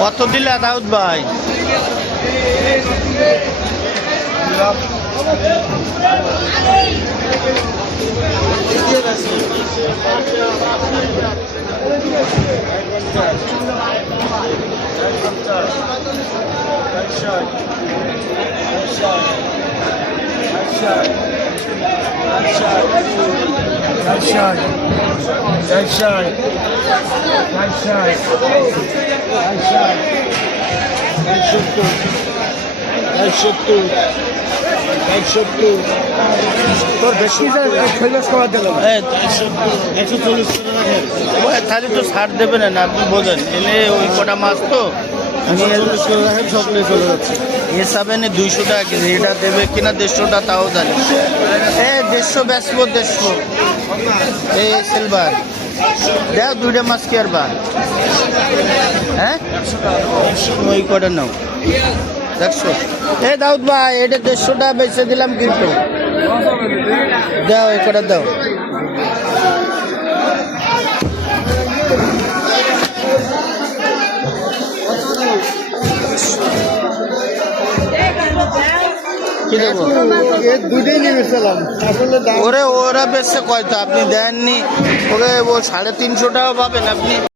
কত দিলা দাউদ ভাই? তোর বেশি ফেমাস করা দিল তাহলে তো ছাড় দেবেন না, আপনি বোঝেন এলে ওই কটা মাছ তো আমি সকলে চলে যাচ্ছে। হিসাবে 200 টাকা কেজি, এটা দেবে কিনা 150টা তাও জানি। 150 বেচবো 150। এই সিলভার দেও, 2টা মাছ কি আর বা? হ্যাঁ ওই কটা নাও 100। দাউদ ভাই এটা 150 টাকা বেচে দিলাম কিন্তু, দাও এই কটা দাও। কি দেবো? দুটোই নিয়ে গেছিলাম আসলে ওরা বেচছে কয়টা আপনি দেননি? ওকে ও 350 টাকা পাবেন আপনি।